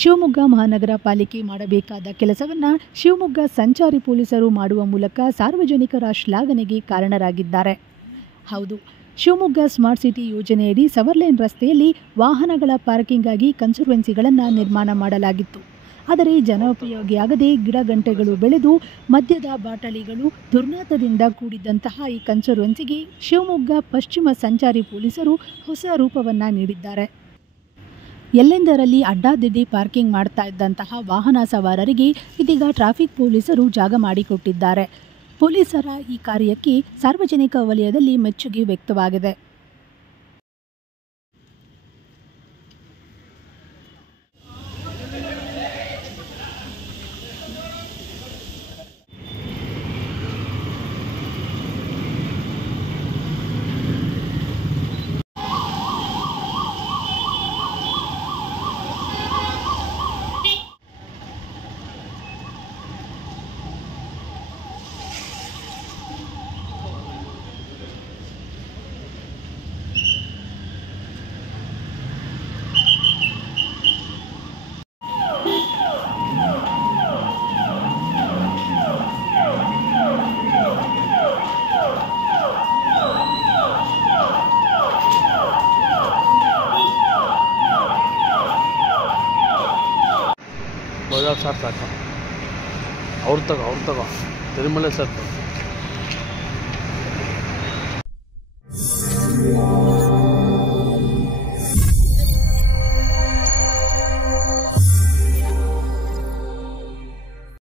ಶಿವಮೊಗ್ಗ ಮಹಾನಗರ ಪಾಲಿಕೆ ಮಾಡಬೇಕಾದ ಕೆಲಸವನ್ನು ಶಿವಮೊಗ್ಗ ಸಂಚಾರಿ ಪೊಲೀಸರು ಮಾಡುವ ಮೂಲಕ ಸಾರ್ವಜನಿಕರ ಶ್ಲಾಘನೆಗೆ ಕಾರಣರಾಗಿದ್ದಾರೆ. ಹೌದು, ಶಿವಮೊಗ್ಗ ಸ್ಮಾರ್ಟ್ ಸಿಟಿ ಯೋಜನೆಯಡಿ ಸವರ್ಲೈನ್ ರಸ್ತೆಯಲ್ಲಿ ವಾಹನಗಳ ಪಾರ್ಕಿಂಗ್ಗಾಗಿ ಕನ್ಸರ್ವೆನ್ಸಿಗಳನ್ನು ನಿರ್ಮಾಣ ಮಾಡಲಾಗಿತ್ತು. ಆದರೆ ಜನೋಪಯೋಗಿಯಾಗದೆ ಗಿಡಗಂಟೆಗಳು ಬೆಳೆದು ಮದ್ಯದ ಬಾಟಲಿಗಳು ದುರ್ನಾತದಿಂದ ಕೂಡಿದ್ದಂತಹ ಈ ಕನ್ಸರ್ವೆನ್ಸಿಗೆ ಶಿವಮೊಗ್ಗ ಪಶ್ಚಿಮ ಸಂಚಾರಿ ಪೊಲೀಸರು ಹೊಸ ರೂಪವನ್ನು ನೀಡಿದ್ದಾರೆ. ಎಲ್ಲೆಂದರಲ್ಲಿ ಅಡ್ಡಾದಿಡ್ಡಿ ಪಾರ್ಕಿಂಗ್ ಮಾಡ್ತಾ ಇದ್ದಂತಹ ವಾಹನ ಸವಾರರಿಗೆ ಇದೀಗ ಟ್ರಾಫಿಕ್ ಪೊಲೀಸರು ಜಾಗ ಮಾಡಿಕೊಟ್ಟಿದ್ದಾರೆ. ಪೊಲೀಸರ ಈ ಕಾರ್ಯಕ್ಕೆ ಸಾರ್ವಜನಿಕ ವಲಯದಲ್ಲಿ ಮೆಚ್ಚುಗೆ ವ್ಯಕ್ತವಾಗಿದೆ. ಬಜಾಜ್ ಸರ್ ಸಾಕು, ಅವ್ರು ತಗೋ ತಿರುಮಲೆ ಸರ್.